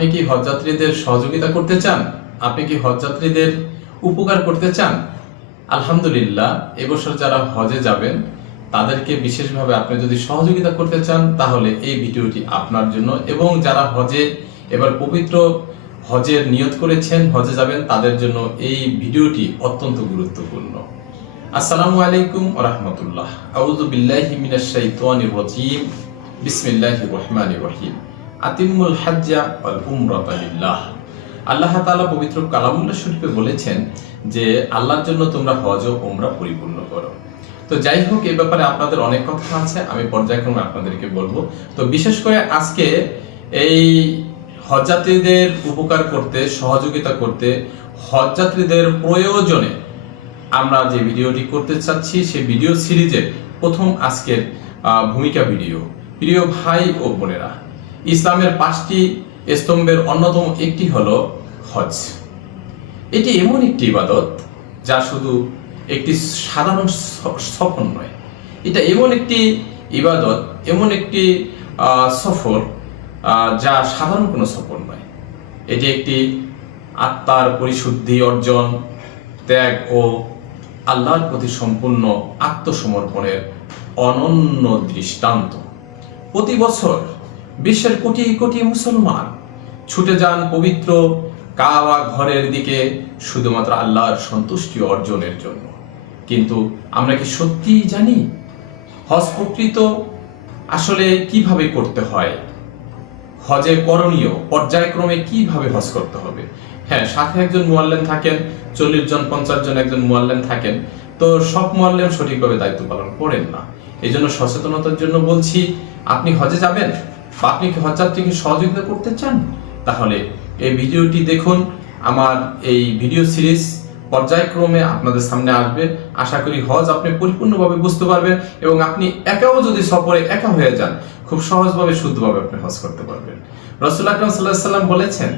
আপনি কি হজযাত্রীদের সহযোগিতা করতে চান? আপনি কি হজযাত্রীদের উপকার করতে চান? আলহামদুলিল্লাহ, এবছর যারা হজে যাবেন তাদেরকে বিশেষভাবে আপনি যদি সহযোগিতা করতে চান তাহলে এই ভিডিওটি আপনার জন্য, এবং যারা হজে এবার পবিত্র হজের নিয়ত করেছেন, হজে যাবেন, তাদের জন্য এই ভিডিওটি অত্যন্ত গুরুত্বপূর্ণ। আসসালামু আলাইকুম ওয়া রাহমাতুল্লাহ। আউযু বিল্লাহি মিনাশ শাইতানির রাজীম। বিসমিল্লাহির রহমানির রহিম। আতিমুল হাজ্জা ওয়াল উমরাতা লিল্লাহ। আল্লাহ তাআলা পবিত্র কালামুল্লাহ শরীফে বলেছেন যে আল্লাহর জন্য তোমরা হজ ও উমরা পরিপূর্ণ করো। তো যাই হোক, এই ব্যাপারে আপনাদের অনেক কথা আছে, আমি পর্যায়ক্রমে আপনাদেরকে বলবো। তো বিশেষ করে আজকে এই হজযাত্রীদের উপকার করতে, সহযোগিতা করতে, হজযাত্রীদের প্রয়োজনে আমরা যে ভিডিওটি করতে চাচ্ছি সেই ভিডিও সিরিজের প্রথম আজকের ভূমিকা ভিডিও। প্রিয় ভাই ও বোনেরা, ইসলামের 5টি স্তম্ভের অন্যতম একটি হলো হজ। এটি এমন একটি ইবাদত যা শুধু একটি সাধারণ সফর নয়, এটা এমন একটি ইবাদত, এমন একটি সফর যা সাধারণ কোনো সফর নয়। এটি একটি আত্মার পরিশুদ্ধি অর্জন, ত্যাগ ও আল্লাহর প্রতি সম্পূর্ণ আত্মসমর্পণের অনন্য দৃষ্টান্ত। প্রতি বছর বিশ্বের কোটি কোটি মুসলমান ছুটে যান পবিত্র কাবা ঘরের দিকে শুধুমাত্র আল্লাহর সন্তুষ্টি অর্জনের জন্য। কিন্তু আমরা কি সত্যিই জানি হজ প্রকৃত আসলে কিভাবে করতে হয়? হজে করণীয় পর্যায়ক্রমে কিভাবে হজ করতে হবে? হ্যাঁ, সাথে একজন মুআল্লিম থাকেন, 40 জন 50 জন একজন মুআল্লিম থাকেন, তো সব মুআল্লিম সঠিকভাবে দায়িত্ব পালন করেন না। এই জন্য সচেতনতার জন্য বলছি, আপনি হজে যাবেন বা আপনি কি হজযাত্রীকে সহযোগিতা করতে চান, তাহলে এই ভিডিওটি দেখুন। আমার এই ভিডিও সিরিজ পর্যায়ক্রমে আপনাদের সামনে আসবে। আশা করি হজ আপনি পরিপূর্ণভাবে বুঝতে পারবেন, এবং আপনি একাও যদি সফরে একা হয়ে যান, খুব সহজভাবে শুদ্ধভাবে আপনি হজ করতে পারবেন। রাসূল আকরাম সাল্লাল্লাহু আলাইহি ওয়াসাল্লাম বলেছেন,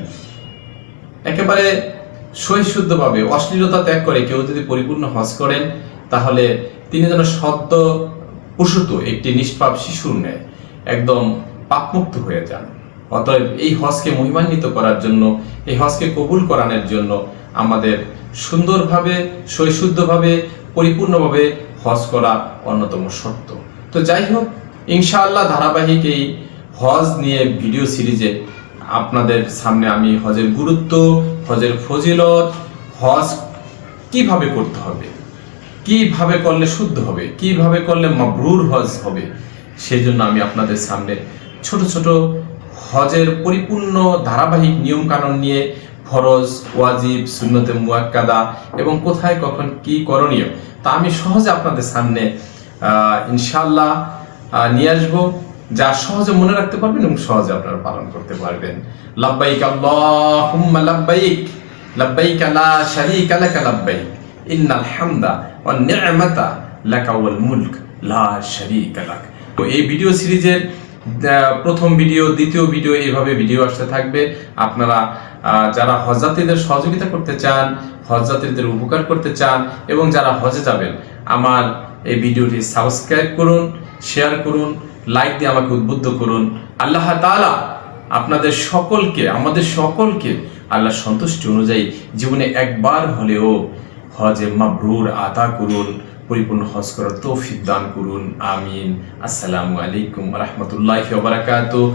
একেবারে সহিশুদ্ধভাবে অশ্লীলতা ত্যাগ করে কেউ যদি পরিপূর্ণ হজ করেন, তাহলে তিনি যেন সদ্য প্রসূত একটি নিষ্পাপ শিশুর ন্যায় একদম পাপমুক্ত হয়ে যান। অতএব এই হজকে মহিমান্বিত করার জন্য, এই হজকে কবুল করানোর জন্য আমাদের সুন্দরভাবে, সহিশুদ্ধভাবে, পরিপূর্ণভাবে হজ করা অন্যতম শর্ত। তো যাই হোক, ইনশাআল্লাহ ধারাবাহিক এই হজ নিয়ে ভিডিও সিরিজে আপনাদের সামনে আমি হজের গুরুত্ব, হজের ফজিলত, হজ কিভাবে করতে হবে, কিভাবে করলে শুদ্ধ হবে, কিভাবে করলে মাবরুর হজ হবে, সেই জন্য আমি আপনাদের সামনে ছোট ছোট হজের পরিপূর্ণ ধারাবাহিক নিয়ম কানুন নিয়ে, ফরজ, ওয়াজিব, সুন্নতে মুআক্কাদা এবং কোথায় কখন কি করণীয়, তা আমি সহজে আপনাদের সামনে ইনশাআল্লাহ নিয়ে আসবো, যা সহজে মনে রাখতে পারবেন এবং সহজে আপনারা পালন করতে পারবেন। লাব্বাইক আল্লাহুম্মা লাব্বাইক, লাব্বাইক লা শারীকা লাকা লাব্বাইক, ইন্নাল হামদা ওয়ান নি'মাতা লাকা ওয়াল মুলক লা শারীকা লাক। তো এই ভিডিও সিরিজের প্রথম ভিডিও, দ্বিতীয় ভিডিও, এইভাবে ভিডিও আসতে থাকবে। আপনারা যারা হজযাত্রীদের সহযোগিতা করতে চান, হজযাত্রীদের উপকার করতে চান, এবং যারা হজে যাবেন, আমার এই ভিডিওটি সাবস্ক্রাইব করুন, শেয়ার করুন, লাইক দিয়ে আমাকে উদ্বুদ্ধ করুন। আল্লাহ তাআলা আপনাদের সকলকে, আমাদের সকলকে আল্লাহর সন্তুষ্টি অনুযায়ী জীবনে একবার হলেও হজে মাবরুর আদা করুন, পরিপূর্ণ হজ করার তৌফিক দান করুন। আমিন। আসসালামু আলাইকুম ওয়া রাহমাতুল্লাহি ওয়া বারাকাতুহু।